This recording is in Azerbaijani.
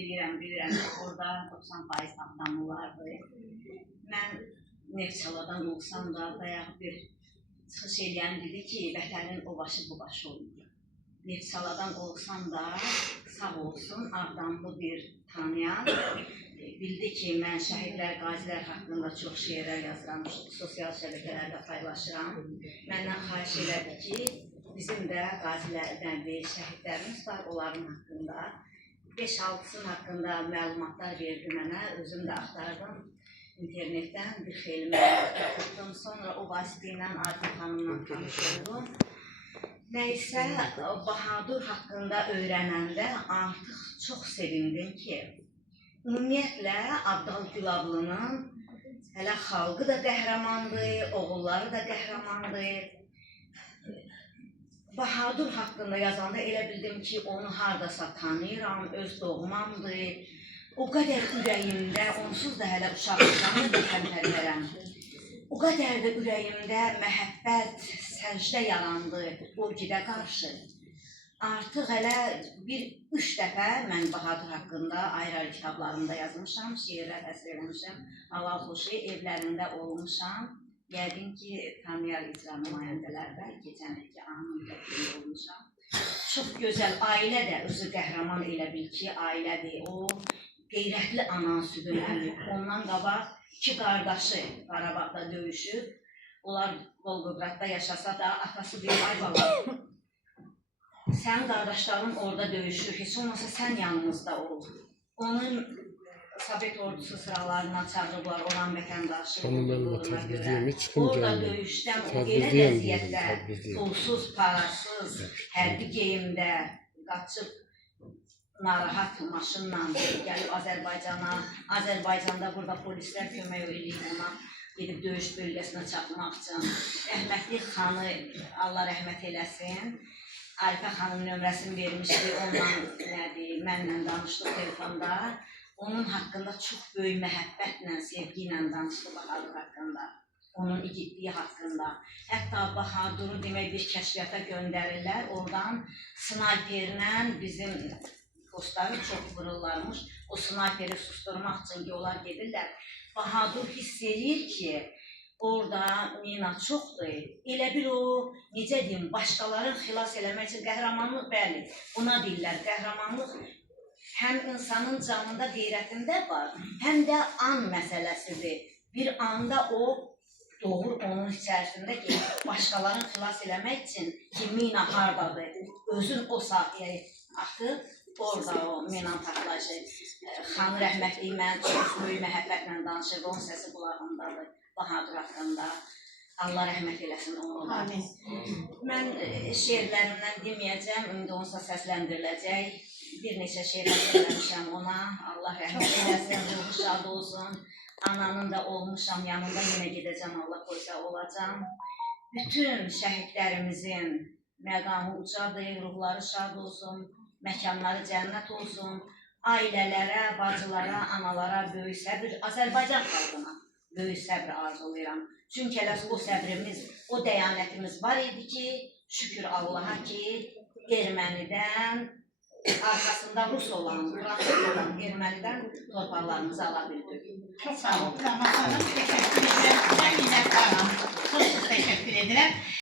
Bilirəm, orada 90% adamlardı. Mən Neftçaladan olsam da bayağı bir çıxış eləyən dedi ki, vətənin o başı bu başı olmuyor. Neftçaladan olsam da sağ olsun, Ağdamlı bir tanıyan bildi ki, mən şəhidlər, qazilər haqqında çox şeirlər yazıram, sosial şəbəkələrdə paylaşıram. Məndən xahiş elədi ki, bizim də qazilərdən şəhidlərimiz var, onların haqqında 5-6'sının haqqında məlumatlar verdi mənə, özüm də axtardım. İnternetdən bir xeyli məlumatlar tutdum. Sonra o vasitə ilə Arif xanımla tanış oldum. Nəysə, Bahadur haqqında öyrənəndə artıq çox sevindim ki, ümumiyyətlə Abdal Gülablının hələ xalqı da qəhrəmandır, oğulları da qəhrəmandır. Bahadur haqqında yazanda elə bildim ki, onu haradasa tanıyıram, öz doğmamdır. O qədər ürəyimdə, onsuz da hələ uşaqlıqdan da təmtərlərəm. O qədər də ürəyimdə məhəbbət, səcdə yarandı o gidə qarşı. Artıq hələ bir 3 dəfə mən Bahadur haqqında ayrı-ayrı kitablarımda yazmışam, şeirlər əsr eləmişəm. Halal xoşu evlərində olmuşam. Yəqin ki, tanıyar icra nümayəndələrdə keçən ilki anın təkliyi olmuşam. Çox gözəl, ailə də özü qəhrəman elə bil ki, ailədir. O qeyrətli anan südünü əmib. Ondan qabaq 2 qardaşı Qarabağda döyüşüb. Onlar Volqogradda yaşasa da atası bir ay bala. Sənin qardaşların orada döyüşür, heç olmasa sən yanımızda ol. Onun Sovet ordusu sıralarına çağırıblar olan vətəndaşı olduğuna görə. Orada döyüşdən o elə vəziyyətdə, pulsuz, parasız, hərbi geyimdə qaçıb narahat maşınla gəlib Azərbaycana. Azərbaycanda burada polislər kömək eləyib ona, gedib döyüş bölgəsinə çatmaq üçün. Rəhmətli xanı, Allah rəhmət eləsin, Arifə xanım nömrəsini vermişdi, mənlə danışdıq telefonda. Onun haqqında çox böyük məhəbbətlə, sevgi ilə danışdı Bahadur haqqında, onun igidliyi haqqında. Hətta Bahaduru demək bir kəşfiyyata göndərirlər, oradan snayperlə bizim dostları çox vururlarmış. O snayperi susturmaq üçün ki, onlar gedirlər. Bahadur hiss edir ki, orada mina çoxdur. Elə bil o, necə deyim, başqalarını xilas eləmək üçün qəhrəmanlıq, bəli, buna deyirlər, qəhrəmanlıq həm insanın canında, qeyrətində var, həm də an məsələsidir. Bir anda o doğur onun içərisində ki, başqalarını xilas eləmək üçün ki, mina haradadır, özün o sahəyə atıb, orada o mina partlayışı. Xanı rəhmətli mən çox böyük məhəbbətlə danışırdı, onun səsi qulağımdadır Bahadur haqqında. Allah rəhmət eləsin onu. Mən şeirlərimdən deməyəcəm, indi onsa səsləndiriləcək. Bir neçə şeirlər söyləmişəm ona, Allah rəhmət eləsin, ruhu şad olsun. Ananın da olmuşam, yanında yenə gedəcəm, Allah qoysa olacam. Bütün şəhidlərimizin məqamı ucadır, ruhları şad olsun, məkanları cənnət olsun. Ailələrə, bacılara, analara böyük səbir, Azərbaycan xalqına böyük səbir arzulayıram. Çünki elə o səbrimiz, o dəyanətimiz var idi ki, şükür Allaha ki, ermənidən, arkasında Rus olan, Fransız olan ermənidən torpaqlarımızı ala bildik. Çox sağ olun. Ramazanım, təşəkkür edirəm. Mən minnətdaram. Çox teşekkür edirəm.